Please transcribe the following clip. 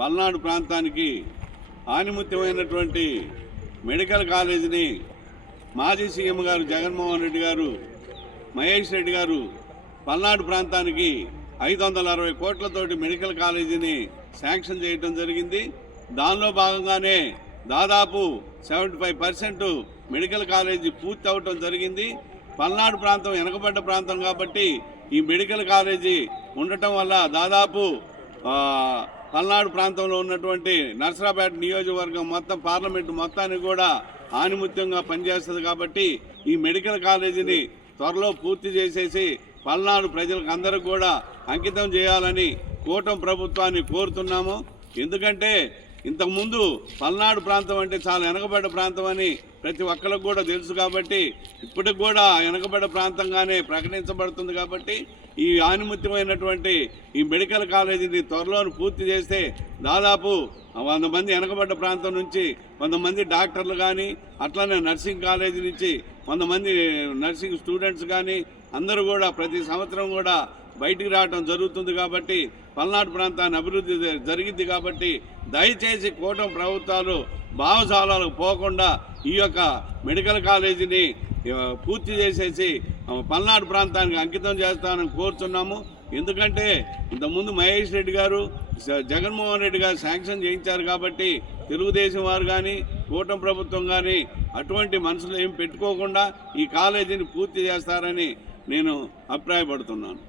పల్నాడు ప్రాంతానికి ఆనిముత్యమైనటువంటి మెడికల్ కాలేజీని మాజీ సీఎం గారు జగన్మోహన్ రెడ్డి గారు, మహేష్ రెడ్డి గారు పల్నాడు ప్రాంతానికి 560 కోట్లతోటి మెడికల్ కాలేజీని శాంక్షన్ చేయడం జరిగింది. దానిలో భాగంగానే దాదాపు 75% మెడికల్ కాలేజీ పూర్తి అవటం జరిగింది. పల్నాడు ప్రాంతం వెనకబడ్డ ప్రాంతం కాబట్టి ఈ మెడికల్ కాలేజీ ఉండటం వల్ల దాదాపు పల్నాడు ప్రాంతంలో ఉన్నటువంటి నర్సరాపేట నియోజకవర్గం మొత్తం పార్లమెంటు మొత్తానికి కూడా ఆనిముత్యంగా పనిచేస్తుంది. కాబట్టి ఈ మెడికల్ కాలేజీని త్వరలో పూర్తి చేసేసి పల్నాడు ప్రజలకు అందరూ కూడా అంకితం చేయాలని కూటమి ప్రభుత్వాన్ని కోరుతున్నాము. ఎందుకంటే ఇంతకుముందు పల్నాడు ప్రాంతం అంటే చాలా వెనకబడ్డ ప్రాంతం అని ప్రతి ఒక్కరికి కూడా తెలుసు. కాబట్టి ఇప్పటికి కూడా వెనకబడ్డ ప్రాంతంగానే ప్రకటించబడుతుంది. కాబట్టి ఈ ఆనిముత్యమైనటువంటి ఈ మెడికల్ కాలేజీని త్వరలో పూర్తి చేస్తే దాదాపు 100 మంది వెనకబడ్డ ప్రాంతం నుంచి 100 మంది డాక్టర్లు కానీ, అట్లనే నర్సింగ్ కాలేజీ నుంచి 100 మంది నర్సింగ్ స్టూడెంట్స్ కానీ అందరూ కూడా ప్రతి సంవత్సరం కూడా బయటికి రావడం జరుగుతుంది. కాబట్టి పల్నాడు ప్రాంతాన్ని అభివృద్ధి జరిగింది. కాబట్టి దయచేసి కూటమి ప్రభుత్వాలు భావజాలాలకు పోకుండా ఈ యొక్క మెడికల్ కాలేజీని పూర్తి చేసేసి పల్నాడు ప్రాంతానికి అంకితం చేస్తానని కోరుతున్నాము. ఎందుకంటే ఇంతకుముందు మహేష్ రెడ్డి గారు, జగన్మోహన్ రెడ్డి గారు శాంక్షన్ చేయించారు. కాబట్టి తెలుగుదేశం వారు కానీ, కూటమి ప్రభుత్వం కానీ అటువంటి మనసులో ఏం పెట్టుకోకుండా ఈ కాలేజీని పూర్తి చేస్తారని నేను అభిప్రాయపడుతున్నాను.